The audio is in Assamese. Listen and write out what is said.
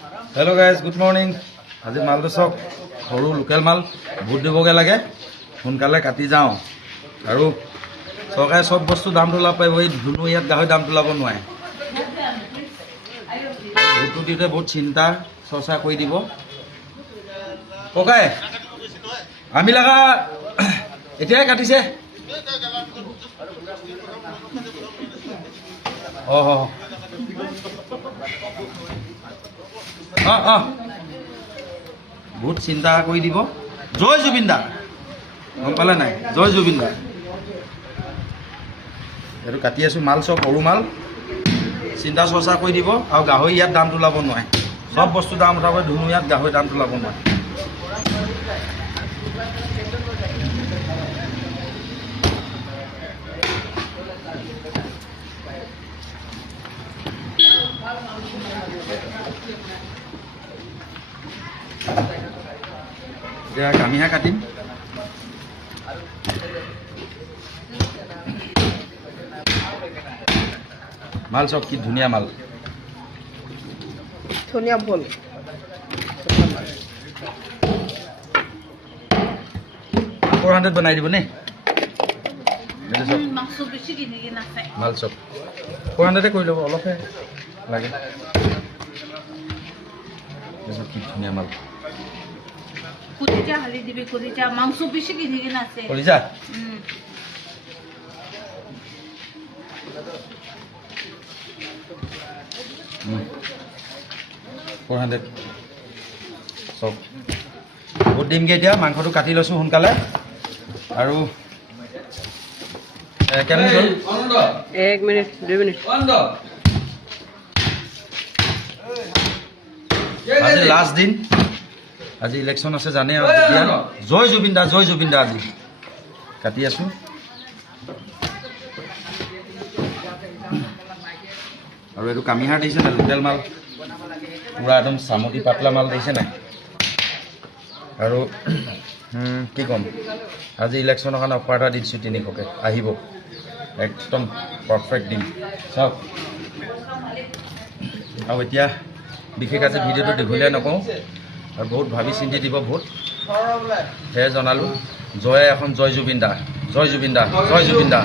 हेलो गाइस गुड मॉर्निंग आज माल तो सब सरू लोकल माल भोट दिबगे लगे सोनकाले काटि जाऊँ और सरकारे सब बस्तु दाम तोला पाब धुनु इतना गाहरी दाम तोलाब नोरे भोटो दिते बहुत चिंता चर्चा कर दी ककाय आमी लगा एतियाई काटिसे बहुत चिंता कर दी जय जुबिन दा गम पाले ना जय जुबिन दा ये काटि आसो माल सब सरू माल चिंता चर्चा कर दी और गाहरी इतना दाम तोलाब नोरे सब बस्तु दाम उठाब धुनु इतना गाहरी दाम तोलाब नोरे कामिहा काटिम माल सब कि धुनिया माल धनिया भोल 400 बनाई दी ने माल सब 400 कर लो अलग लगे कि धुनिया माल कुरिजा हाली दिबी कुरिजा मांस बेसि किनिगिन আছে कुरिजा 400 सब बहुत दिम गे दिया मांसটো কাটি লৈছো সোনকালে আৰু কেনে গল 1 মিনিট 2 মিনিট आज लास्ट दिन आज इलेक्शन আছে জানে জয় জুবিন দা আজি কাটি আছো और ये कामिहार दिसे ना लोकल माल पूरा एकदम सामती पातला माल दिसे ना और कि कम आज इलेक्शन कारण अफार এটা দিছো 300 আহিব एकदम परफेक्ट दिन सब और এতিয়া বিশেষ आज ভিডিওটো দীঘলীয়া নকওঁ और बहुत भावी चिंती दी भोट हे जनालू जय এখন জয় জুবিন দা